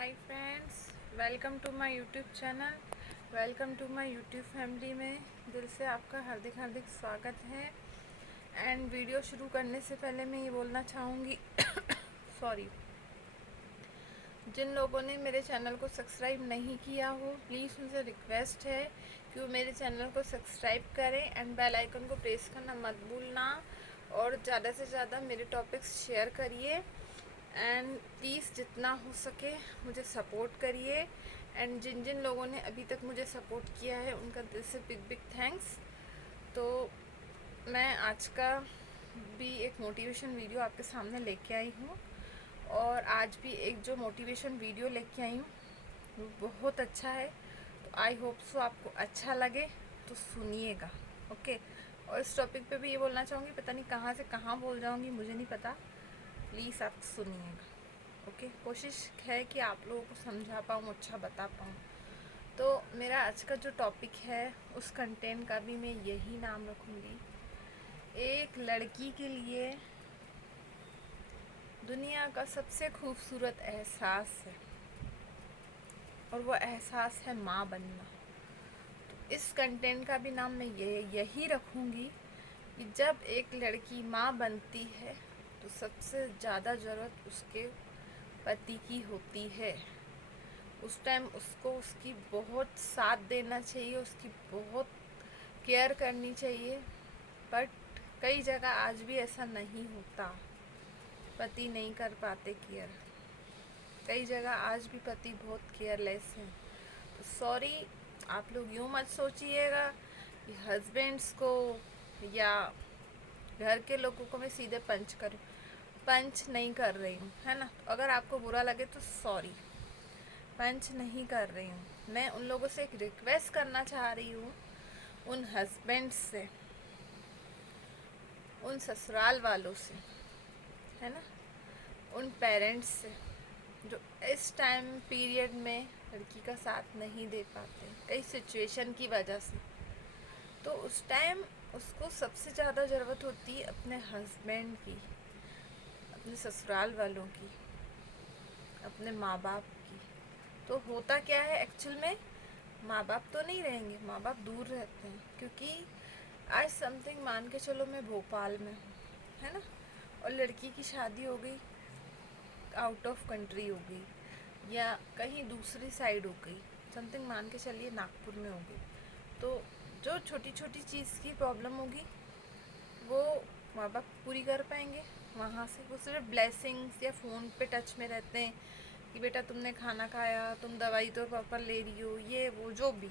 Hi friends, welcome to my YouTube channel. Welcome to my YouTube family में दिल से आपका हार्दिक हार्दिक स्वागत है। एंड वीडियो शुरू करने से पहले मैं ये बोलना चाहूँगी सॉरी, जिन लोगों ने मेरे चैनल को सब्सक्राइब नहीं किया हो प्लीज़ उनसे रिक्वेस्ट है कि वो मेरे चैनल को सब्सक्राइब करें एंड बेल आइकन को प्रेस करना मत भूलना, और ज़्यादा से ज़्यादा मेरे टॉपिक्स शेयर करिए एंड प्लीज़ जितना हो सके मुझे सपोर्ट करिए। एंड जिन जिन लोगों ने अभी तक मुझे सपोर्ट किया है उनका दिल से बिग बिग थैंक्स। तो मैं आज का भी एक मोटिवेशन वीडियो आपके सामने लेके आई हूँ, और आज भी एक जो मोटिवेशन वीडियो लेके आई हूँ वो बहुत अच्छा है। तो आई होप सो आपको अच्छा लगे, तो सुनिएगा। ओके। और इस टॉपिक पे भी ये बोलना चाहूँगी, पता नहीं कहाँ से कहाँ बोल जाऊँगी, मुझे नहीं पता, प्लीज़ आप सुनिएगा। ओके। कोशिश है कि आप लोगों को समझा पाऊँ, अच्छा बता पाऊँ। तो मेरा आज का जो टॉपिक है उस कंटेंट का भी मैं यही नाम रखूँगी, एक लड़की के लिए दुनिया का सबसे खूबसूरत एहसास है, और वो एहसास है माँ बनना। तो इस कंटेंट का भी नाम मैं यही रखूँगी कि जब एक लड़की माँ बनती है तो सबसे ज़्यादा ज़रूरत उसके पति की होती है। उस टाइम उसको उसकी बहुत साथ देना चाहिए, उसकी बहुत केयर करनी चाहिए। बट कई जगह आज भी ऐसा नहीं होता, पति नहीं कर पाते केयर। कई जगह आज भी पति बहुत केयरलेस हैं। तो सॉरी, आप लोग यूँ मत सोचिएगा कि हस्बैंड्स को या घर के लोगों को मैं सीधे पंच नहीं कर रही हूँ, है ना। तो अगर आपको बुरा लगे तो सॉरी, पंच नहीं कर रही हूँ। मैं उन लोगों से एक रिक्वेस्ट करना चाह रही हूँ, उन हस्बैंड से, उन ससुराल वालों से, है ना, उन पेरेंट्स से जो इस टाइम पीरियड में लड़की का साथ नहीं दे पाते कई सिचुएशन की वजह से। तो उस टाइम उसको सबसे ज़्यादा ज़रूरत होती है अपने हस्बैंड की, अपने ससुराल वालों की, अपने माँ बाप की। तो होता क्या है एक्चुअल में, माँ बाप तो नहीं रहेंगे, माँ बाप दूर रहते हैं। क्योंकि आज समथिंग मान के चलो मैं भोपाल में हूँ, है ना, और लड़की की शादी हो गई, आउट ऑफ कंट्री हो गई या कहीं दूसरी साइड हो गई, समथिंग मान के चलिए नागपुर में हो गई। तो जो छोटी छोटी चीज़ की प्रॉब्लम होगी वो माँ बाप पूरी कर पाएंगे वहाँ से। वो सिर्फ ब्लेसिंग्स या फ़ोन पे टच में रहते हैं कि बेटा तुमने खाना खाया, तुम दवाई तो प्रॉपर ले रही हो, ये वो जो भी।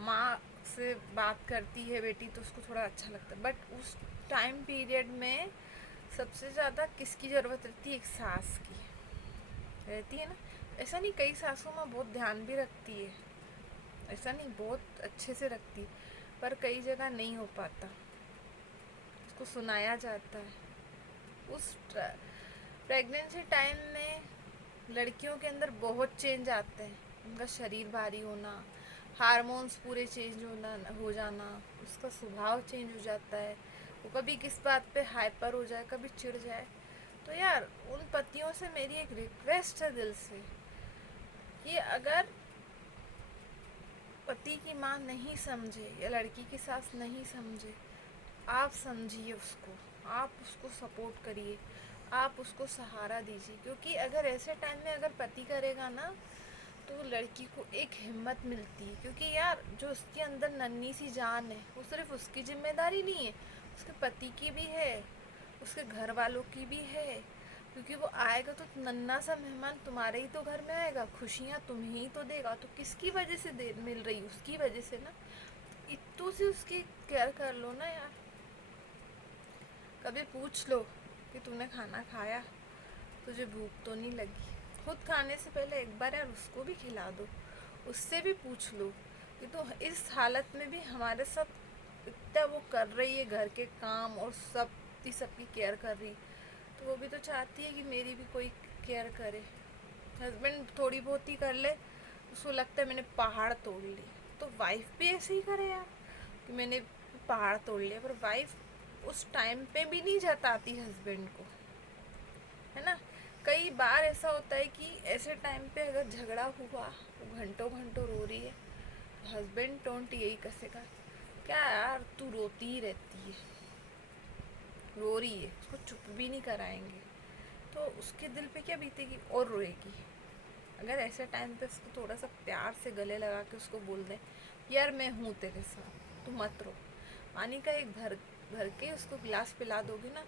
माँ से बात करती है बेटी तो उसको थोड़ा अच्छा लगता है। बट उस टाइम पीरियड में सबसे ज़्यादा किसकी ज़रूरत रहती है, एक सास की रहती है ना। ऐसा नहीं, कई सासों में बहुत ध्यान भी रखती है, ऐसा नहीं, बहुत अच्छे से रखती है, पर कई जगह नहीं हो पाता, उसको सुनाया जाता है। उस प्रेगनेंसी टाइम में लड़कियों के अंदर बहुत चेंज आते हैं, उनका शरीर भारी होना, हार्मोन्स पूरे चेंज हो जाना, उसका स्वभाव चेंज हो जाता है। वो कभी किस बात पे हाइपर हो जाए, कभी चिढ़ जाए। तो यार उन पतियों से मेरी एक रिक्वेस्ट है दिल से कि अगर पति की माँ नहीं समझे या लड़की की सास नहीं समझे, आप समझिए उसको, आप उसको सपोर्ट करिए, आप उसको सहारा दीजिए। क्योंकि अगर ऐसे टाइम में अगर पति करेगा ना तो लड़की को एक हिम्मत मिलती है। क्योंकि यार जो उसके अंदर नन्ही सी जान है वो सिर्फ उसकी जिम्मेदारी नहीं है, उसके पति की भी है, उसके घर वालों की भी है। क्योंकि वो आएगा तो नन्हा सा मेहमान तुम्हारे ही तो घर में आएगा, खुशियाँ तुम्हें ही तो देगा। तो किसकी वजह से दे मिल रही, उसकी वजह से ना। इतू से उसकी केयर कर लो ना यार। कभी पूछ लो कि तूने खाना खाया, तुझे भूख तो नहीं लगी। खुद खाने से पहले एक बार यार उसको भी खिला दो, उससे भी पूछ लो कि तो इस हालत में भी हमारे साथ इतना वो कर रही है, घर के काम और सबकी केयर कर रही, तो वो भी तो चाहती है कि मेरी भी कोई केयर करे। हस्बैंड थोड़ी बहुत ही कर ले, उसको लगता है मैंने पहाड़ तोड़ ली। तो वाइफ भी ऐसे ही करे यार कि मैंने पहाड़ तोड़ लिया। पर वाइफ उस टाइम पे भी नहीं जताती हस्बैंड को, है ना। कई बार ऐसा होता है कि ऐसे टाइम पे अगर झगड़ा हुआ, वो घंटों घंटों रो रही है, हस्बैंड टोंट यही कसेगा, क्या यार तू रोती ही रहती है, रो रही है, उसको चुप भी नहीं कराएंगे तो उसके दिल पे क्या बीतेगी, और रोएगी। अगर ऐसे टाइम पे उसको थोड़ा सा प्यार से गले लगा के उसको बोल दें, यार मैं हूँ तेरे साथ, तू मत रो, पानी का एक भर भर के उसको गिलास पिला दोगे ना,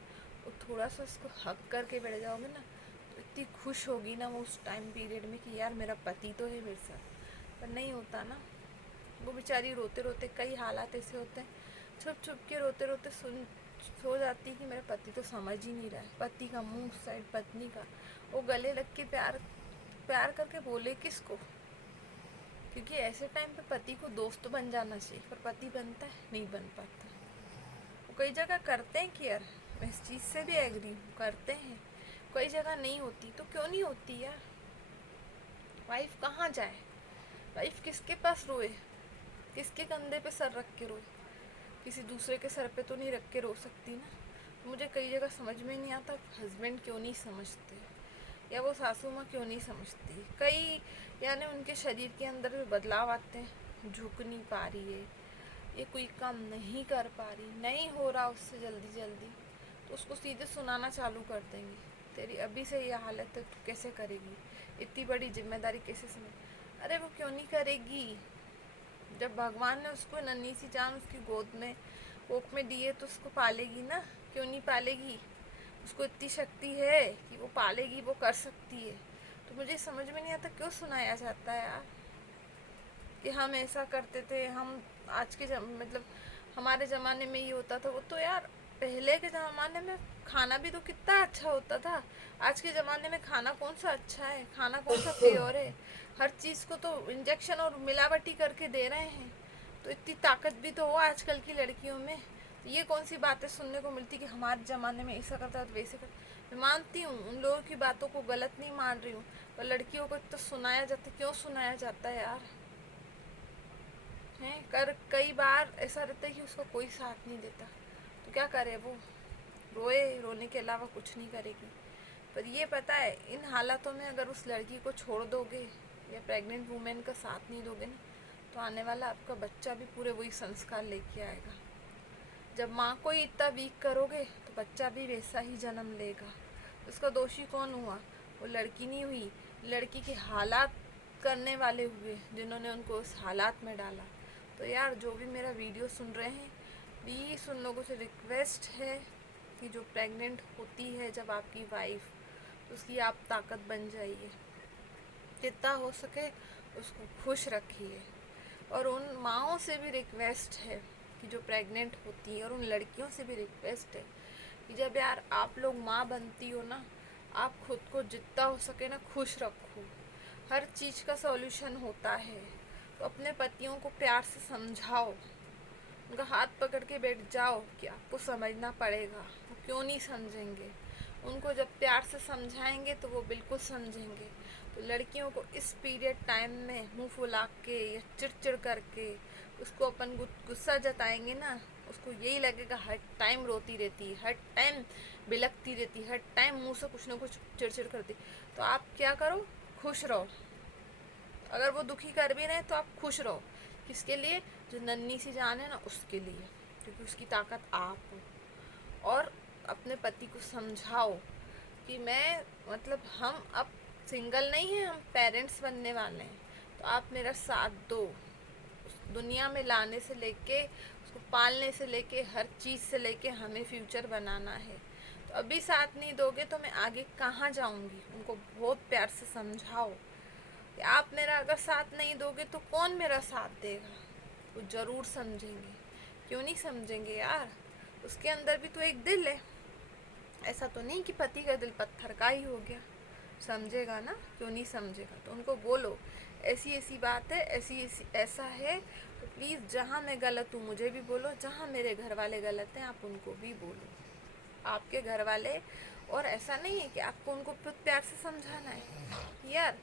और थोड़ा सा उसको हक करके बैठ जाओगे ना, तो इतनी खुश होगी ना वो उस टाइम पीरियड में कि यार मेरा पति तो है मेरे साथ। पर नहीं होता ना, वो बेचारी रोते रोते, कई हालात ऐसे होते हैं, छुप छुप के रोते रोते सो जाती कि मेरा पति तो समझ ही नहीं रहा है, पति का मुंह साइड पत्नी का, वो गले लग के प्यार प्यार करके बोले किसको। क्योंकि ऐसे टाइम पे पति को दोस्त बन जाना चाहिए, पर पति बनता है, नहीं बन पाता। वो कई जगह करते हैं केयर, मैं इस चीज़ से भी एग्री हूँ, करते हैं, कई जगह नहीं होती, तो क्यों नहीं होती यार। वाइफ कहाँ जाए, वाइफ किसके पास रोए, किसके कंधे पे सर रख के रोए, किसी दूसरे के सर पे तो नहीं रख के रो सकती ना। तो मुझे कई जगह समझ में नहीं आता हस्बैंड क्यों नहीं समझते, या वो सासू माँ क्यों नहीं समझती। कई यानी उनके शरीर के अंदर भी बदलाव आते हैं, झुक नहीं पा रही है, ये कोई काम नहीं कर पा रही, नहीं हो रहा उससे जल्दी जल्दी, तो उसको सीधे सुनाना चालू कर देंगे, तेरी अभी से ये हालत है, तू कैसे करेगी, इतनी बड़ी जिम्मेदारी कैसे समझ। अरे वो क्यों नहीं करेगी, जब भगवान ने उसको नन्ही सी जान उसकी गोद में कोख में दी है तो उसको पालेगी ना, क्यों नहीं पालेगी। उसको इतनी शक्ति है कि वो पालेगी, वो कर सकती है। तो मुझे समझ में नहीं आता क्यों सुनाया जाता है यार कि हम ऐसा करते थे, हम आज के मतलब हमारे ज़माने में ये होता था। वो तो यार पहले के ज़माने में खाना भी तो कितना अच्छा होता था, आज के ज़माने में खाना कौन सा अच्छा है, खाना कौन सा प्योर है, हर चीज़ को तो इंजेक्शन और मिलावटी करके दे रहे हैं। तो इतनी ताकत भी तो हो आजकल की लड़कियों में, तो ये कौन सी बातें सुनने को मिलती कि हमारे ज़माने में ऐसा करता तो वैसे करता। मैं मानती हूँ उन लोगों की बातों को, गलत नहीं मान रही हूँ, पर लड़कियों को तो सुनाया जाता, क्यों सुनाया जाता है यार। हैं कर कई बार ऐसा रहता है कि उसका कोई साथ नहीं देता, तो क्या करे वो, रोए, रोने के अलावा कुछ नहीं करेगी। पर ये पता है इन हालातों में अगर उस लड़की को छोड़ दोगे या प्रेग्नेंट वुमेन का साथ नहीं दोगे ना, तो आने वाला आपका बच्चा भी पूरे वही संस्कार लेके आएगा। जब माँ को ही इतना वीक करोगे तो बच्चा भी वैसा ही जन्म लेगा। उसका दोषी कौन हुआ, वो लड़की नहीं हुई, लड़की के हालात करने वाले हुए जिन्होंने उनको उस हालात में डाला। तो यार जो भी मेरा वीडियो सुन रहे हैं, प्लीज़ उन लोगों से रिक्वेस्ट है कि जो प्रेग्नेंट होती है जब आपकी वाइफ, तो उसकी आप ताकत बन जाइए, जितना हो सके उसको खुश रखिए। और उन माँओं से भी रिक्वेस्ट है कि जो प्रेग्नेंट होती है, और उन लड़कियों से भी रिक्वेस्ट है कि जब यार आप लोग माँ बनती हो ना, आप खुद को जितना हो सके ना खुश रखो। हर चीज़ का सॉल्यूशन होता है, तो अपने पतियों को प्यार से समझाओ, उनका हाथ पकड़ के बैठ जाओ कि आपको समझना पड़ेगा, वो क्यों नहीं समझेंगे। उनको जब प्यार से समझाएंगे तो वो बिल्कुल समझेंगे। तो लड़कियों को इस पीरियड टाइम में मुंह फुला के या चिड़चिड़ करके उसको अपन गुस्सा जताएंगे ना, उसको यही लगेगा हर टाइम रोती रहती है, हर टाइम बिलकती रहती, हर टाइम मुंह से कुछ ना कुछ चिड़चिड़ करती। तो आप क्या करो, खुश रहो। अगर वो दुखी कर भी रहे तो आप खुश रहो। किसके लिए, जो नन्ही सी जान है ना उसके लिए, क्योंकि उसकी ताकत आप हो। और अपने पति को समझाओ कि मैं मतलब हम अब सिंगल नहीं हैं, हम पेरेंट्स बनने वाले हैं, तो आप मेरा साथ दो। उस दुनिया में लाने से लेके उसको पालने से लेके हर चीज़ से लेके हमें फ्यूचर बनाना है। तो अभी साथ नहीं दोगे तो मैं आगे कहाँ जाऊँगी। उनको बहुत प्यार से समझाओ कि आप मेरा अगर साथ नहीं दोगे तो कौन मेरा साथ देगा। वो ज़रूर समझेंगे, क्यों नहीं समझेंगे यार, उसके अंदर भी तो एक दिल है। ऐसा तो नहीं कि पति का दिल पत्थर का ही हो गया, समझेगा ना, क्यों नहीं समझेगा। तो उनको बोलो ऐसी ऐसी बात है, ऐसी ऐसी ऐसा है, तो प्लीज़ जहाँ मैं गलत हूँ मुझे भी बोलो, जहाँ मेरे घर वाले गलत हैं आप उनको भी बोलो, आपके घर वाले। और ऐसा नहीं है कि आपको उनको प्यार से समझाना है यार।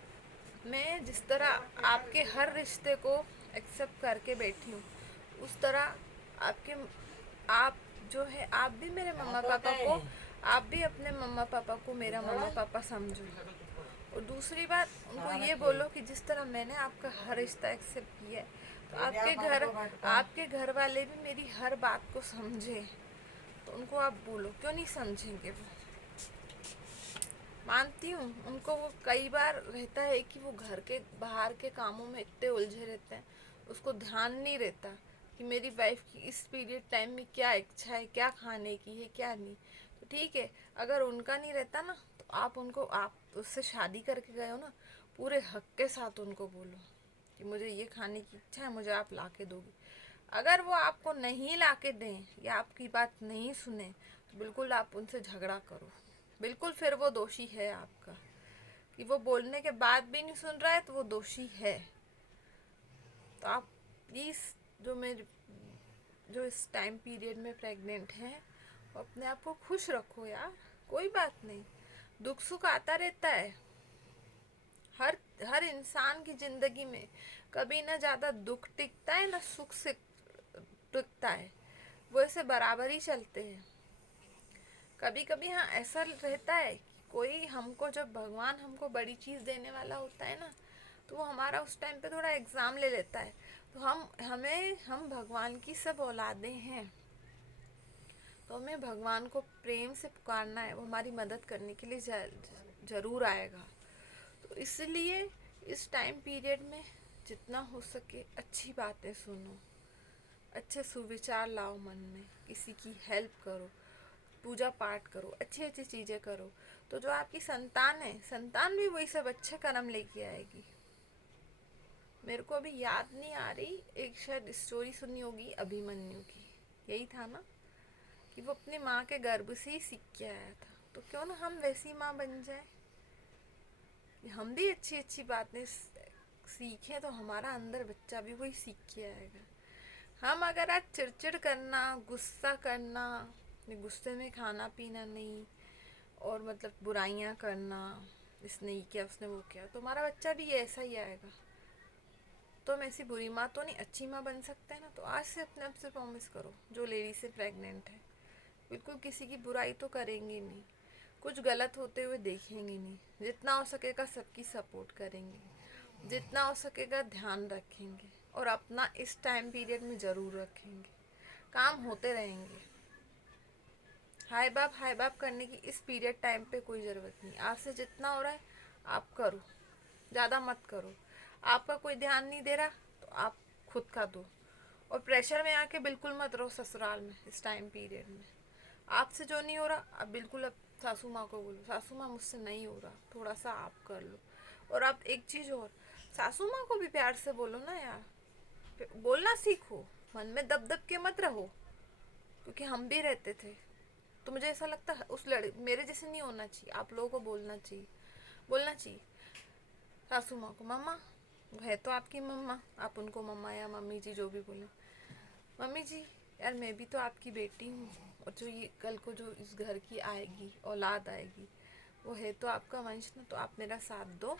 मैं जिस तरह आपके हर रिश्ते को एक्सेप्ट करके बैठी हूँ, उस तरह आपके आप जो है, आप भी मेरे मम्मा पापा को, आप भी अपने मम्मा पापा को मेरा मम्मा पापा समझो। और दूसरी बात, उनको ये बोलो कि जिस तरह मैंने आपका हर रिश्ता एक्सेप्ट किया है, तो आपके घर वाले भी मेरी हर बात को समझे। तो उनको आप बोलो, क्यों नहीं समझेंगे वो। मानती हूँ उनको वो कई बार रहता है कि वो घर के बाहर के कामों में इतने उलझे रहते हैं, उसको ध्यान नहीं रहता कि मेरी वाइफ की इस पीरियड टाइम में क्या इच्छा है, क्या खाने की है, क्या नहीं। तो ठीक है, अगर उनका नहीं रहता ना, तो आप उससे शादी करके गए हो ना, पूरे हक के साथ उनको बोलो कि मुझे ये खाने की इच्छा है, मुझे आप ला के दोगे। अगर वो आपको नहीं ला के दें या आपकी बात नहीं सुने, तो बिल्कुल आप उनसे झगड़ा करो। बिल्कुल, फिर वो दोषी है आपका, कि वो बोलने के बाद भी नहीं सुन रहा है, तो वो दोषी है। तो आप प्लीज़, जो इस टाइम पीरियड में प्रेग्नेंट हैं, वो अपने आप को खुश रखो यार। कोई बात नहीं, दुख सुख आता रहता है। हर हर इंसान की ज़िंदगी में कभी ना ज़्यादा दुख टिकता है, ना सुख से टिकता है। वो ऐसे बराबर ही चलते हैं। कभी कभी हाँ ऐसा रहता है कि कोई हमको, जब भगवान हमको बड़ी चीज़ देने वाला होता है ना, तो वो हमारा उस टाइम पे थोड़ा एग्ज़ाम ले लेता है। तो हम भगवान की सब औलादें हैं, तो हमें भगवान को प्रेम से पुकारना है, वो हमारी मदद करने के लिए ज़रूर आएगा। तो इसलिए इस टाइम पीरियड में जितना हो सके अच्छी बातें सुनो, अच्छे सुविचार लाओ मन में, किसी की हेल्प करो, पूजा पाठ करो, अच्छी अच्छी चीज़ें करो। तो जो आपकी संतान है, संतान भी वही सब अच्छे कर्म लेके आएगी। मेरे को अभी याद नहीं आ रही, एक शायद स्टोरी सुनी होगी अभिमन्यु की, यही था ना, कि वो अपनी माँ के गर्भ से ही सीख के आया था। तो क्यों ना हम वैसी माँ बन जाए, हम भी अच्छी अच्छी बातें सीखें, तो हमारा अंदर बच्चा भी वही सीख के आएगा। हम अगर आज चिड़चिड़ करना, गुस्सा करना, गुस्से में खाना पीना नहीं, और मतलब बुराइयां करना, इसने ये किया, उसने वो किया, तो हमारा बच्चा भी ऐसा ही आएगा। तो हम ऐसी बुरी माँ तो नहीं, अच्छी माँ बन सकते हैं ना। तो आज से अपने आप से प्रॉमिस करो, जो लेडी से प्रेग्नेंट है, बिल्कुल किसी की बुराई तो करेंगे नहीं, कुछ गलत होते हुए देखेंगे नहीं, जितना हो सकेगा सबकी सपोर्ट करेंगे, जितना हो सकेगा ध्यान रखेंगे, और अपना इस टाइम पीरियड में ज़रूर रखेंगे। काम होते रहेंगे। हाई बाप करने की इस पीरियड टाइम पे कोई ज़रूरत नहीं। आज से जितना हो रहा है आप करो, ज़्यादा मत करो। आपका कोई ध्यान नहीं दे रहा, तो आप खुद का दो। और प्रेशर में आके बिल्कुल मत रहो ससुराल में इस टाइम पीरियड में। आपसे जो नहीं हो रहा, अब बिल्कुल अब सासू माँ को बोलो, सासू माँ मुझसे नहीं हो रहा, थोड़ा सा आप कर लो। और आप एक चीज़ और, सासू माँ को भी प्यार से बोलो ना यार, बोलना सीखो, मन में दब दब के मत रहो। क्योंकि हम भी रहते थे, तो मुझे ऐसा लगता है उस मेरे जैसे नहीं होना चाहिए। आप लोगों को बोलना चाहिए सासू माँ को, मम्मा, है तो आपकी मम्मा, आप उनको मम्मा या मम्मी जी जो भी बोले, मम्मी जी यार मैं भी तो आपकी बेटी हूँ, और जो ये कल को जो इस घर की आएगी, औलाद आएगी, वो है तो आपका वंश ना, तो आप मेरा साथ दो,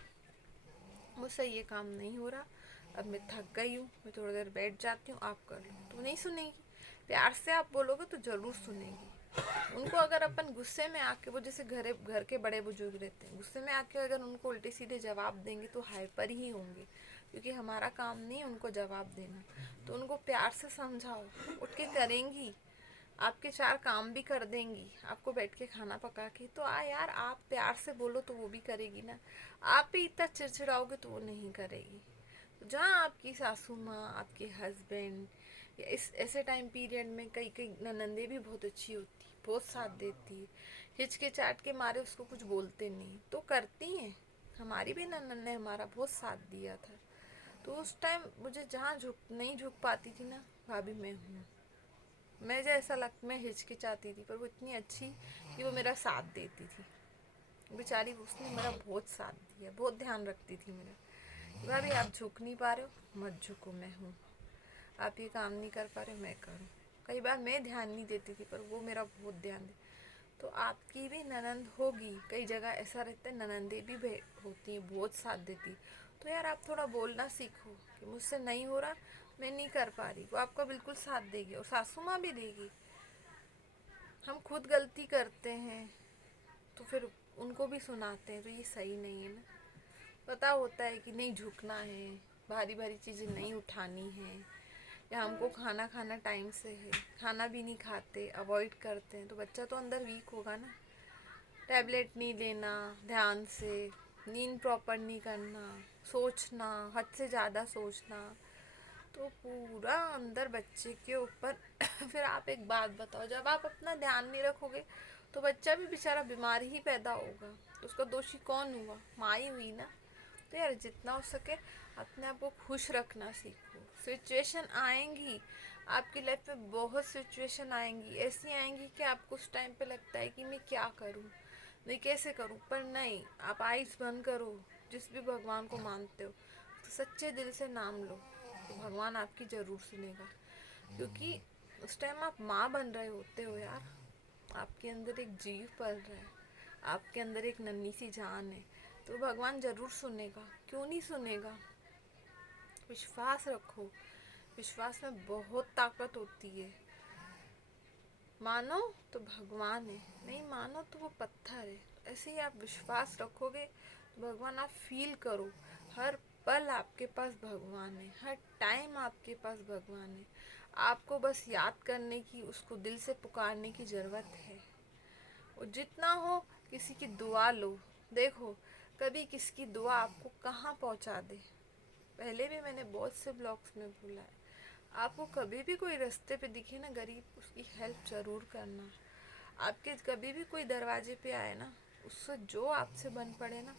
मुझसे ये काम नहीं हो रहा, अब मैं थक गई हूँ, मैं थोड़ी देर बैठ जाती हूँ, आप कर लो। तो नहीं सुनेगी। प्यार से आप बोलोगे तो ज़रूर सुनेगी। उनको अगर अपन गुस्से में आके, वो जैसे घर के बड़े बुजुर्ग रहते हैं, गुस्से में आके अगर उनको उल्टे सीधे जवाब देंगे तो हाइपर ही होंगे, क्योंकि हमारा काम नहीं है उनको जवाब देना। तो उनको प्यार से समझाओ, उठ के करेंगी, आपके चार काम भी कर देंगी, आपको बैठ के खाना पका के। तो यार आप प्यार से बोलो तो वो भी करेगी ना। आप भी इतना चिड़चिड़ाओगे तो वो नहीं करेगी। तो जहाँ आपकी सासू माँ, आपके हस्बैंड, या इस ऐसे टाइम पीरियड में कई कई ननंदे भी बहुत अच्छी होती, बहुत साथ देती, हिचकिचाहट के मारे उसको कुछ बोलते नहीं, तो करती हैं। हमारी भी ननंद ने हमारा बहुत साथ दिया था। तो उस टाइम मुझे जहाँ नहीं झुक पाती थी ना, भाभी मैं हूँ। मुझे ऐसा मैं हिचकिचाती थी, पर वो इतनी अच्छी कि वो मेरा साथ देती थी। बेचारी, उसने मेरा बहुत साथ दिया, बहुत ध्यान रखती थी मेरा। भाभी आप झुक नहीं पा रहे हो, मत झुको, मैं हूँ। आप ये काम नहीं कर पा रहे, मैं करूँ। कई बार मैं ध्यान नहीं देती थी, पर वो मेरा बहुत ध्यान दे। तो आपकी भी ननंद होगी, कई जगह ऐसा रहता है, ननंदे भी होती हैं, बहुत साथ देती। तो यार आप थोड़ा बोलना सीखो कि मुझसे नहीं हो रहा, मैं नहीं कर पा रही, वो आपका बिल्कुल साथ देगी, और सासू माँ भी देगी। हम खुद गलती करते हैं तो फिर उनको भी सुनाते हैं, तो ये सही नहीं है ना। पता होता है कि नहीं झुकना है, भारी भारी चीज़ें नहीं उठानी है, या हमको खाना खाना टाइम से है, खाना भी नहीं खाते, अवॉइड करते हैं, तो बच्चा तो अंदर वीक होगा ना। टैबलेट नहीं लेना ध्यान से, नींद प्रॉपर नहीं करना, सोचना, हद से ज़्यादा सोचना, तो पूरा अंदर बच्चे के ऊपर फिर आप एक बात बताओ, जब आप अपना ध्यान नहीं रखोगे तो बच्चा भी बेचारा बीमार ही पैदा होगा, तो उसका दोषी कौन हुआ? माँ ही हुई ना। तो यार जितना हो सके अपने आप को खुश रखना सीखो। सिचुएशन आएंगी आपकी लाइफ में, बहुत सिचुएशन आएंगी, ऐसी आएंगी कि आपको उस टाइम पे लगता है कि मैं क्या करूँ, मैं कैसे करूँ, पर नहीं, आप आइज़ बंद करो, जिस भी भगवान को मानते हो तो सच्चे दिल से नाम लो, तो भगवान आपकी ज़रूर सुनेगा। क्योंकि उस टाइम आप माँ बन रहे होते हो यार, आपके अंदर एक जीव पल रहा है, आपके अंदर एक नन्ही सी जान है, तो भगवान ज़रूर सुनेगा, क्यों नहीं सुनेगा। विश्वास रखो, विश्वास में बहुत ताकत होती है। मानो तो भगवान है, नहीं मानो तो वो पत्थर है। ऐसे ही आप विश्वास रखोगे तो भगवान आप फील करो, हर पल आपके पास भगवान है, हर टाइम आपके पास भगवान है। आपको बस याद करने की, उसको दिल से पुकारने की ज़रूरत है। और जितना हो किसी की दुआ लो। देखो कभी किसकी दुआ आपको कहाँ पहुँचा दे। पहले भी मैंने बहुत से ब्लॉग्स में बोला है, आपको कभी भी कोई रास्ते पे दिखे ना गरीब, उसकी हेल्प ज़रूर करना। आपके कभी भी कोई दरवाजे पे आए ना, उससे जो आपसे बन पड़े ना,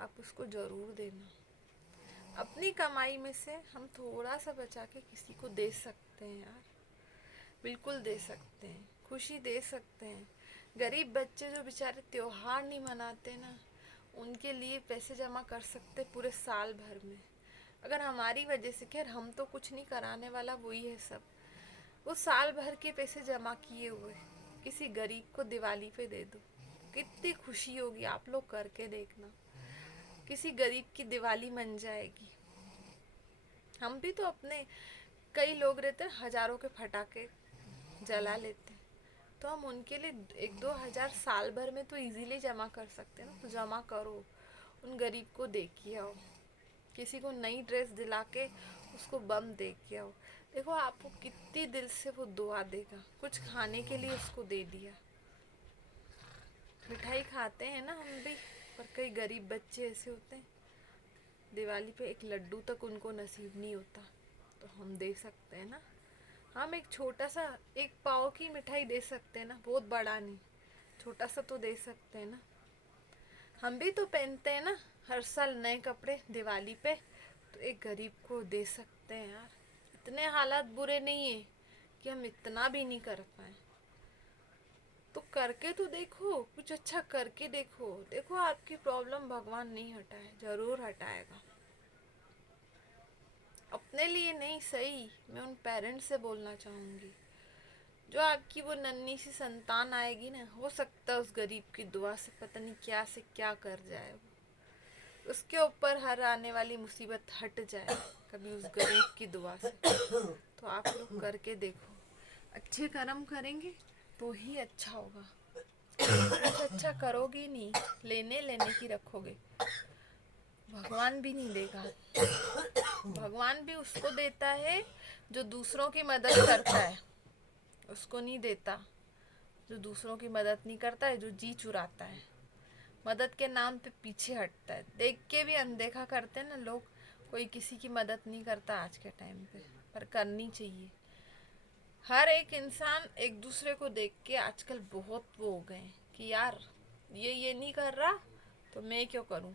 आप उसको ज़रूर देना। अपनी कमाई में से हम थोड़ा सा बचा के किसी को दे सकते हैं यार, बिल्कुल दे सकते हैं, खुशी दे सकते हैं। गरीब बच्चे जो बेचारे त्योहार नहीं मनाते ना, उनके लिए पैसे जमा कर सकते पूरे साल भर में। अगर हमारी वजह से, खैर हम तो कुछ नहीं कराने वाला, वही है सब, वो साल भर के पैसे जमा किए हुए किसी गरीब को दिवाली पे दे दो, कितनी खुशी होगी, आप लोग करके देखना। किसी गरीब की दिवाली मन जाएगी। हम भी तो अपने, कई लोग रहते हैं हजारों के फटाके जला लेते हैं, तो हम उनके लिए 1-2 हज़ार साल भर में तो इजीली जमा कर सकते हैं ना, तो जमा करो, उन गरीब को दे के आओ। किसी को नई ड्रेस दिला के उसको बम दे के आओ, देखो आपको कितनी दिल से वो दुआ देगा। कुछ खाने के लिए उसको दे दिया। मिठाई खाते हैं ना हम भी, पर कई गरीब बच्चे ऐसे होते हैं दिवाली पे एक लड्डू तक उनको नसीब नहीं होता, तो हम दे सकते हैं ना। हम एक छोटा सा, एक पाव की मिठाई दे सकते हैं ना, बहुत बड़ा नहीं, छोटा सा तो दे सकते हैं ना। हम भी तो पहनते हैं ना हर साल नए कपड़े दिवाली पे, तो एक गरीब को दे सकते हैं यार। इतने हालात बुरे नहीं है कि हम इतना भी नहीं कर पाए, तो करके तो देखो, कुछ अच्छा करके देखो। देखो आपकी प्रॉब्लम भगवान नहीं हटाए, ज़रूर हटाएगा। अपने लिए नहीं सही, मैं उन पेरेंट्स से बोलना चाहूँगी जो आपकी वो नन्ही सी संतान आएगी ना, हो सकता है उस गरीब की दुआ से पता नहीं क्या से क्या कर जाए वो, उसके ऊपर हर आने वाली मुसीबत हट जाए कभी उस गरीब की दुआ से। तो आप लोग करके देखो, अच्छे कर्म करेंगे तो ही अच्छा होगा। कुछ अच्छा करोगे नहीं, लेने लेने की रखोगे, भगवान भी नहीं देगा। भगवान भी उसको देता है जो दूसरों की मदद करता है, उसको नहीं देता जो दूसरों की मदद नहीं करता है, जो जी चुराता है, मदद के नाम पे पीछे हटता है। देख के भी अनदेखा करते हैं ना लोग, कोई किसी की मदद नहीं करता आज के टाइम पे, पर करनी चाहिए। हर एक इंसान एक दूसरे को देख के आजकल बहुत वो हो गए हैं कि यार ये नहीं कर रहा तो मैं क्यों करूं,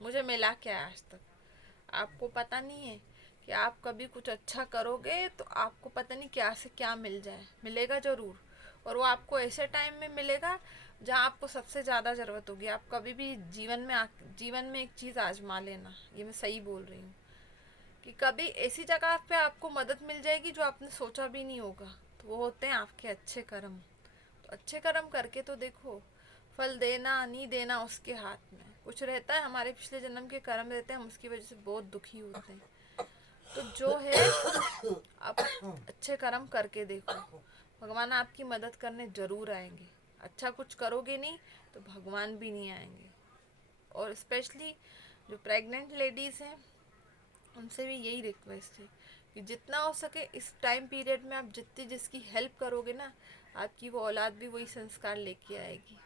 मुझे मिला क्या है आज तक। आपको पता नहीं है कि आप कभी कुछ अच्छा करोगे तो आपको पता नहीं क्या से क्या मिल जाए, मिलेगा ज़रूर। और वो आपको ऐसे टाइम में मिलेगा जहाँ आपको सबसे ज़्यादा ज़रूरत होगी। आप कभी भी जीवन में एक चीज़ आजमा लेना, ये मैं सही बोल रही हूँ, कि कभी ऐसी जगह पे आपको मदद मिल जाएगी जो आपने सोचा भी नहीं होगा, तो वो होते हैं आपके अच्छे कर्म। तो अच्छे कर्म करके तो देखो, फल देना नहीं देना उसके हाथ में। कुछ रहता है हमारे पिछले जन्म के कर्म रहते हैं, हम उसकी वजह से बहुत दुखी होते हैं। तो जो है आप अच्छे कर्म करके देखो, भगवान आपकी मदद करने ज़रूर आएंगे। अच्छा कुछ करोगे नहीं तो भगवान भी नहीं आएंगे। और स्पेशली जो प्रेग्नेंट लेडीज़ हैं उनसे भी यही रिक्वेस्ट है कि जितना हो सके इस टाइम पीरियड में आप जितनी जिसकी हेल्प करोगे ना, आपकी वो औलाद भी वही संस्कार लेके आएगी।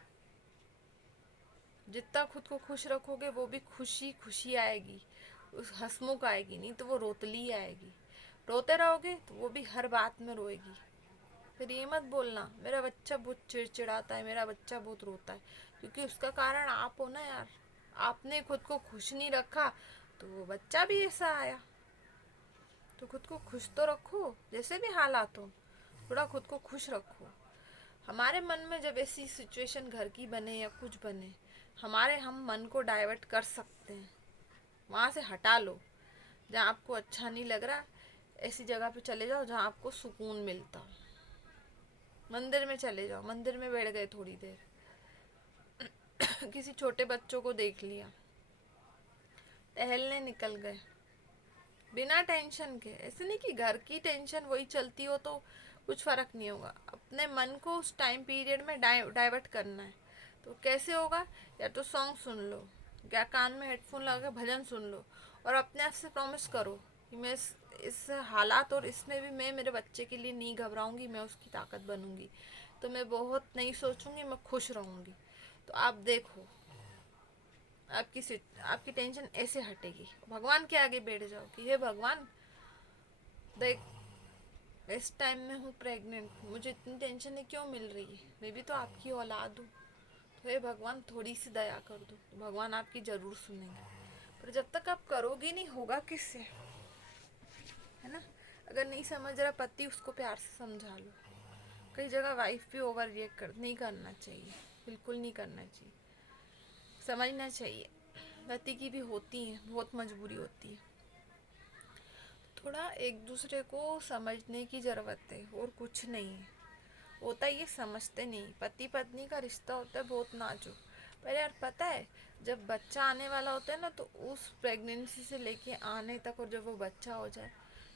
जितना खुद को खुश रखोगे वो भी खुशी खुशी आएगी, उस हंसमुख आएगी, नहीं तो वो रोतली आएगी। रोते रहोगे तो वो भी हर बात में रोएगी। फिर ये मत बोलना मेरा बच्चा बहुत चिड़चिड़ाता है, मेरा बच्चा बहुत रोता है, क्योंकि उसका कारण आप हो ना यार। आपने खुद को खुश नहीं रखा तो वो बच्चा भी ऐसा आया। तो खुद को खुश तो रखो, जैसे भी हालात हो थोड़ा खुद को खुश रखो। हमारे मन में जब ऐसी सिचुएशन घर की बने या कुछ बने, हम मन को डाइवर्ट कर सकते हैं। वहाँ से हटा लो, जहाँ आपको अच्छा नहीं लग रहा ऐसी जगह पे चले जाओ जहाँ आपको सुकून मिलता हो। मंदिर में चले जाओ, मंदिर में बैठ गए थोड़ी देर, किसी छोटे बच्चों को देख लिया, टहलने निकल गए बिना टेंशन के। ऐसे नहीं कि घर की टेंशन वही चलती हो तो कुछ फर्क नहीं होगा। अपने मन को उस टाइम पीरियड में डाइवर्ट करना है। तो कैसे होगा? या तो सॉन्ग सुन लो, या कान में हेडफोन लगा के भजन सुन लो, और अपने आप से प्रॉमिस करो कि मैं इस हालात और इसमें भी मैं मेरे बच्चे के लिए नहीं घबराऊंगी, मैं उसकी ताकत बनूंगी, तो मैं बहुत नहीं सोचूंगी, मैं खुश रहूंगी। तो आप देखो आपकी टेंशन ऐसे हटेगी। भगवान के आगे बैठ जाओ कि हे भगवान, देख इस टाइम में हूँ प्रेग्नेंट, मुझे इतनी टेंशन है क्यों मिल रही है, मैं भी तो आपकी औलाद हूँ, तो हे भगवान थोड़ी सी दया कर दो। तो भगवान आपकी ज़रूर सुनेंगे। पर जब तक आप करोगे नहीं होगा किससे, है ना? अगर नहीं समझ रहा पति, उसको प्यार से समझा लो। कई जगह वाइफ भी ओवर रिएक्ट नहीं करना चाहिए, बिल्कुल नहीं करना चाहिए, समझना चाहिए। पति की भी होती है, बहुत मजबूरी होती है। थोड़ा एक दूसरे को समझने की ज़रूरत है, और कुछ नहीं है। होता ये समझते नहीं, पति पत्नी का रिश्ता होता है बहुत नाजुक। पर यार पता है, जब बच्चा आने वाला होता है ना, तो उस प्रेगनेंसी से लेके आने तक, और जब वो बच्चा हो जाए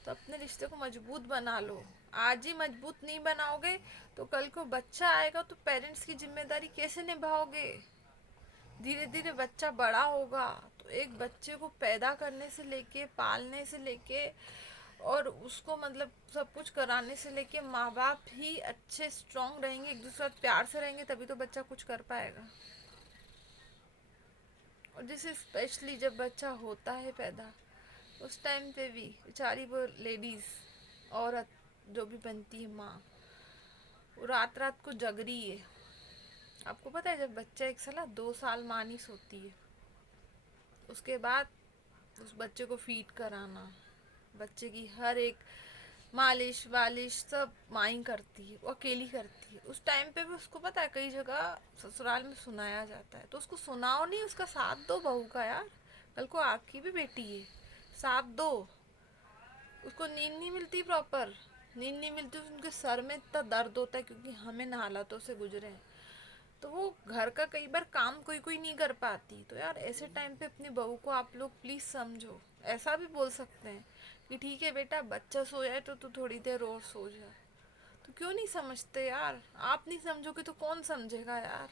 तो अपने रिश्ते को मजबूत बना लो। आज ही मजबूत नहीं बनाओगे तो कल को बच्चा आएगा तो पेरेंट्स की जिम्मेदारी कैसे निभाओगे? धीरे धीरे बच्चा बड़ा होगा, तो एक बच्चे को पैदा करने से लेके, पालने से लेके, और उसको मतलब सब कुछ कराने से लेके, माँ बाप ही अच्छे स्ट्रांग रहेंगे, एक दूसरे के साथ प्यार से रहेंगे, तभी तो बच्चा कुछ कर पाएगा। और जैसे स्पेशली जब बच्चा होता है पैदा, उस टाइम पे भी बेचारी वो लेडीज, औरत जो भी बनती है माँ, वो रात रात को जग रही है। आपको पता है, जब बच्चा 1 साल 2 साल माँ नहीं सोती है, उसके बाद उस बच्चे को फीड कराना, बच्चे की हर एक मालिश वालिश सब माँ ही करती है, वो अकेली करती है। उस टाइम पे भी उसको पता है, कई जगह ससुराल में सुनाया जाता है, तो उसको सुनाओ नहीं, उसका साथ दो बहू का यार। कल को आपकी भी बेटी है, साथ दो। उसको नींद नहीं मिलती प्रॉपर, नींद नहीं मिलती, उनके सर में इतना दर्द होता है क्योंकि हम इन हालातों से गुजरे हैं। तो वो घर का कई बार काम कोई कोई नहीं कर पाती, तो यार ऐसे टाइम पे अपनी बहू को आप लोग प्लीज़ समझो। ऐसा भी बोल सकते हैं कि ठीक है बेटा, बच्चा सो जाए तो तू थोड़ी देर और सो जा। तो क्यों नहीं समझते यार? आप नहीं समझोगे तो कौन समझेगा यार?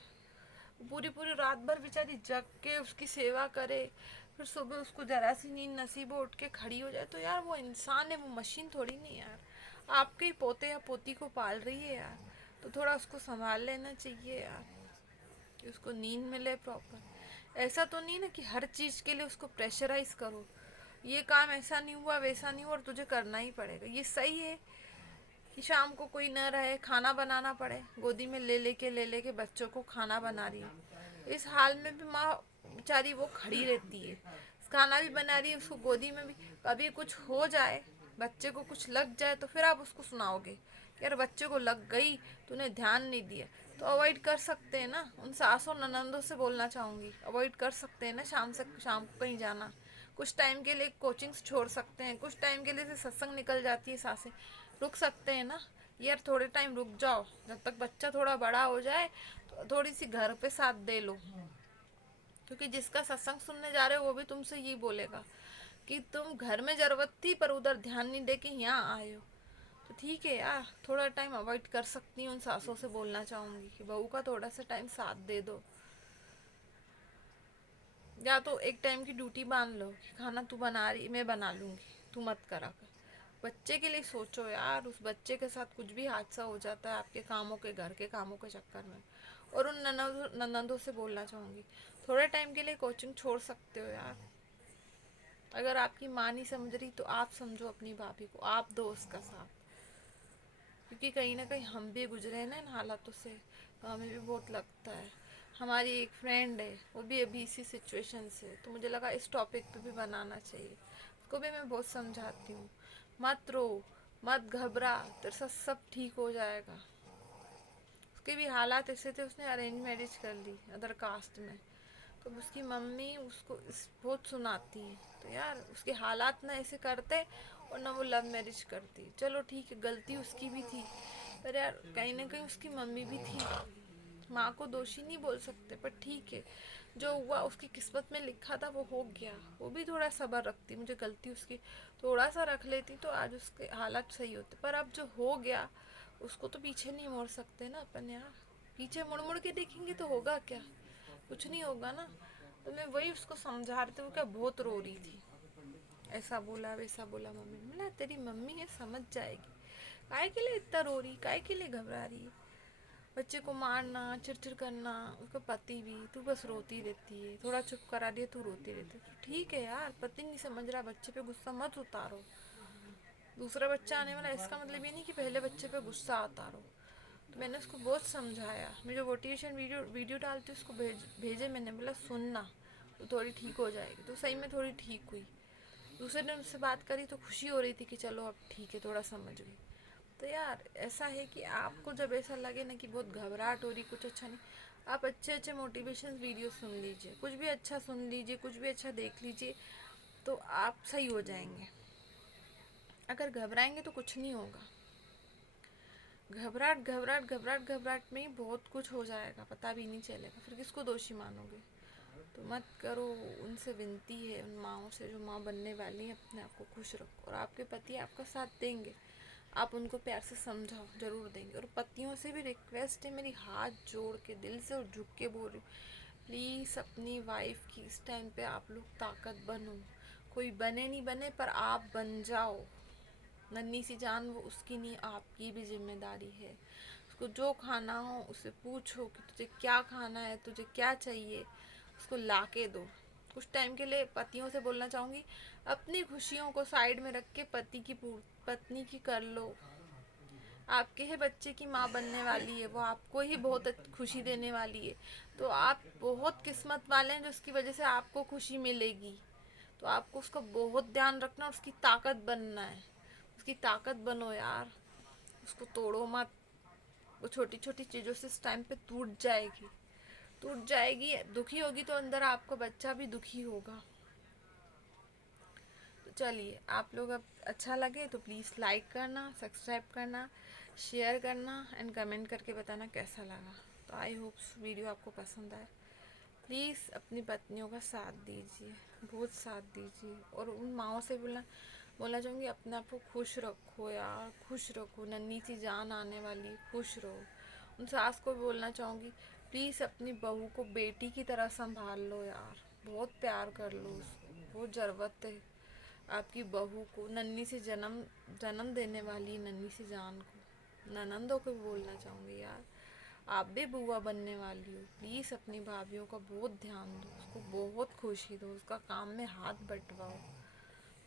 पूरी पूरी रात भर बेचारी जग के उसकी सेवा करे, फिर सुबह उसको जरा सी नींद नसीब हो उठ के खड़ी हो जाए, तो यार वो इंसान है, वो मशीन थोड़ी नहीं यार। आपके ही पोते या पोती को पाल रही है यार, तो थोड़ा उसको संभाल लेना चाहिए यार, कि उसको नींद मिले प्रॉपर। ऐसा तो नहीं ना कि हर चीज़ के लिए उसको प्रेशराइज करो, ये काम ऐसा नहीं हुआ वैसा नहीं हुआ और तुझे करना ही पड़ेगा। ये सही है कि शाम को कोई न रहे, खाना बनाना पड़े, गोदी में ले लेके बच्चों को खाना बना रही है। इस हाल में भी माँ बेचारी वो खड़ी रहती है, खाना भी बना रही है, उसको गोदी में भी। कभी कुछ हो जाए, बच्चे को कुछ लग जाए, तो फिर आप उसको सुनाओगे कि यार बच्चे को लग गई, तूने ध्यान नहीं दिया। तो अवॉइड कर सकते हैं ना, उन सासों ननंदों से बोलना चाहूँगी, अवॉइड कर सकते हैं ना शाम को कहीं जाना। कुछ टाइम के लिए कोचिंग्स छोड़ सकते हैं, कुछ टाइम के लिए से सत्संग निकल जाती है सासें, रुक सकते हैं ना। यार थोड़े टाइम रुक जाओ, जब तक बच्चा थोड़ा बड़ा हो जाए तो थोड़ी सी घर पे साथ दे लो। क्योंकि जिसका सत्संग सुनने जा रहे हो वो भी तुमसे यही बोलेगा कि तुम घर में जरूरत थी पर उधर ध्यान नहीं दे के यहाँ आए हो। तो ठीक है यार, थोड़ा टाइम अवॉइड कर सकती हूँ, उन सासों से बोलना चाहूँगी कि बहू का थोड़ा सा टाइम साथ दे दो। या तो एक टाइम की ड्यूटी बांध लो कि खाना तू बना रही, मैं बना लूँगी, तू मत करा कर। बच्चे के लिए सोचो यार, उस बच्चे के साथ कुछ भी हादसा हो जाता है आपके कामों के, घर के कामों के चक्कर में। और उन ननदों से बोलना चाहूँगी, थोड़े टाइम के लिए कोचिंग छोड़ सकते हो यार। अगर आपकी माँ नहीं समझ रही तो आप समझो अपनी भाभी को, आप दो उसका साथ। क्योंकि कहीं ना कहीं हम भी गुजरे हैं ना इन हालातों से, तो हमें भी बहुत लगता है। हमारी एक फ्रेंड है, वो भी अभी इसी सिचुएशन से, तो मुझे लगा इस टॉपिक पे भी बनाना चाहिए। उसको भी मैं बहुत समझाती हूँ, मत रो, मत घबरा, तेरे साथ सब ठीक हो जाएगा। उसके भी हालात ऐसे थे, उसने अरेंज मैरिज कर ली अदर कास्ट में, तो उसकी मम्मी उसको इस बहुत सुनाती है। तो यार उसके हालात ना ऐसे करते, और ना वो लव मैरिज करती। चलो ठीक है, गलती उसकी भी थी, पर यार कहीं ना कहीं उसकी मम्मी भी थी। माँ को दोषी नहीं बोल सकते, पर ठीक है, जो हुआ उसकी किस्मत में लिखा था वो हो गया। वो भी थोड़ा सब्र रखती, मुझे गलती उसकी थोड़ा सा रख लेती तो आज उसके हालात सही होते। पर अब जो हो गया उसको तो पीछे नहीं मोड़ सकते ना अपन यार। पीछे मुड़ मुड़ के देखेंगे तो होगा क्या, कुछ नहीं होगा ना। तो मैं वही उसको समझा रही थी, वो क्या बहुत रो रही थी, ऐसा बोला वैसा बोला मम्मी ने। बोला तेरी मम्मी है, समझ जाएगी, काहे के लिए इतना रो रही, काहे के लिए घबरा रही है। बच्चे को मारना, चिड़चिड़ करना, उसका पति भी, तू बस रोती रहती है, थोड़ा चुप करा दिया तू रोती रहती है। तो ठीक है यार, पति नहीं समझ रहा, बच्चे पे गुस्सा मत उतारो। दूसरा बच्चा आने वाला, इसका मतलब ये नहीं कि पहले बच्चे पे गुस्सा उतारो। तो मैंने उसको बहुत समझाया, मैं जो मोटिवेशन वीडियो डालती हूँ उसको भेजे मैंने, बोला सुनना तो थोड़ी ठीक हो जाएगी। तो सही में थोड़ी ठीक हुई। दूसरे दिन उससे बात करी तो खुशी हो रही थी कि चलो अब ठीक है, थोड़ा समझ गई। तो यार ऐसा है कि आपको जब ऐसा लगे ना कि बहुत घबराहट हो रही, कुछ अच्छा नहीं, आप अच्छे अच्छे मोटिवेशन वीडियो सुन लीजिए, कुछ भी अच्छा सुन लीजिए, कुछ भी अच्छा देख लीजिए, तो आप सही हो जाएंगे। अगर घबराएंगे तो कुछ नहीं होगा। घबराहट घबराहट घबराहट घबराहट में ही बहुत कुछ हो जाएगा, पता भी नहीं चलेगा, फिर किसको दोषी मानोगे। तो मत करो। उनसे विनती है, उन माँओं से जो माँ बनने वाली हैं, अपने आप को खुश रखो। और आपके पति आपका साथ देंगे, आप उनको प्यार से समझाओ, ज़रूर देंगे। और पतियों से भी रिक्वेस्ट है मेरी, हाथ जोड़ के दिल से और झुक के बोल रही हूँ, प्लीज़ अपनी वाइफ की इस टाइम पे आप लोग ताकत बनो। कोई बने नहीं बने, पर आप बन जाओ। नन्ही सी जान वो उसकी नहीं, आपकी भी जिम्मेदारी है। उसको जो खाना हो उससे पूछो कि तुझे क्या खाना है, तुझे क्या चाहिए, उसको ला के दो। कुछ टाइम के लिए पतियों से बोलना चाहूँगी, अपनी खुशियों को साइड में रख के पत्नी की कर लो। आपके ही बच्चे की माँ बनने वाली है, वो आपको ही बहुत खुशी देने वाली है। तो आप बहुत किस्मत वाले हैं जो उसकी वजह से आपको खुशी मिलेगी। तो आपको उसका बहुत ध्यान रखना और उसकी ताकत बनना है। उसकी ताकत बनो यार, उसको तोड़ो मत। वो छोटी छोटी चीज़ों से इस टाइम पे टूट जाएगी, दुखी होगी, तो अंदर आपका बच्चा भी दुखी होगा। तो चलिए, आप लोग अब अच्छा लगे तो प्लीज़ लाइक करना, सब्सक्राइब करना, शेयर करना एंड कमेंट करके बताना कैसा लगा। तो आई होप वीडियो आपको पसंद आए। प्लीज़ अपनी पत्नियों का साथ दीजिए, बहुत साथ दीजिए। और उन माँओं से बोलना चाहूँगी, अपने आप को खुश रखो यार, खुश रखो, नन्ही सी जान आने वाली, खुश रहो। उन सास को भी बोलना चाहूँगी, प्लीज़ अपनी बहू को बेटी की तरह संभाल लो यार, बहुत प्यार कर लो उसको, बहुत ज़रूरत है आपकी बहू को, नन्ही सी जन्म देने वाली नन्ही सी जान को। ननंदों को भी बोलना चाहूँगी यार, आप भी बुआ बनने वाली हो, प्लीज़ अपनी भाभीयों का बहुत ध्यान दो, उसको बहुत खुशी दो, उसका काम में हाथ बंटवाओ।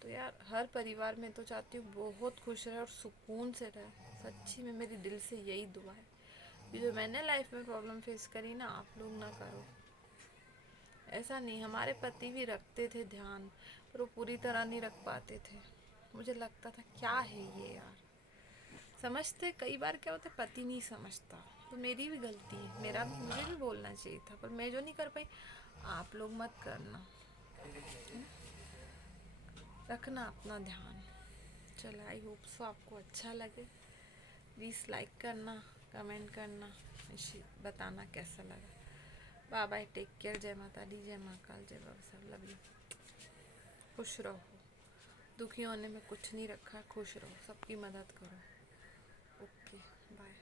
तो यार हर परिवार में तो चाहती हूँ बहुत खुश रहे और सुकून से रहे, सच्ची में मेरी दिल से यही दुआ है। ये जो मैंने लाइफ में प्रॉब्लम फेस करी ना, आप लोग ना करो। ऐसा नहीं, हमारे पति भी रखते थे ध्यान, पर वो पूरी तरह नहीं रख पाते थे। मुझे लगता था क्या है ये यार, समझते कई बार क्या होता है, पति नहीं समझता। तो मेरी भी गलती है, मुझे भी बोलना चाहिए था, पर मैं जो नहीं कर पाई, आप लोग मत करना। रखना अपना ध्यान। चलो, आई होप सो आपको अच्छा लगे। प्लीज़ लाइक करना, कमेंट करना, बताना कैसा लगा। बाय बाय, टेक केयर, जय माता दी, जय महाकाल, जय बाबा साहब, लव यू। खुश रहो, दुखी होने में कुछ नहीं रखा, खुश रहो, सबकी मदद करो। Okay, bye.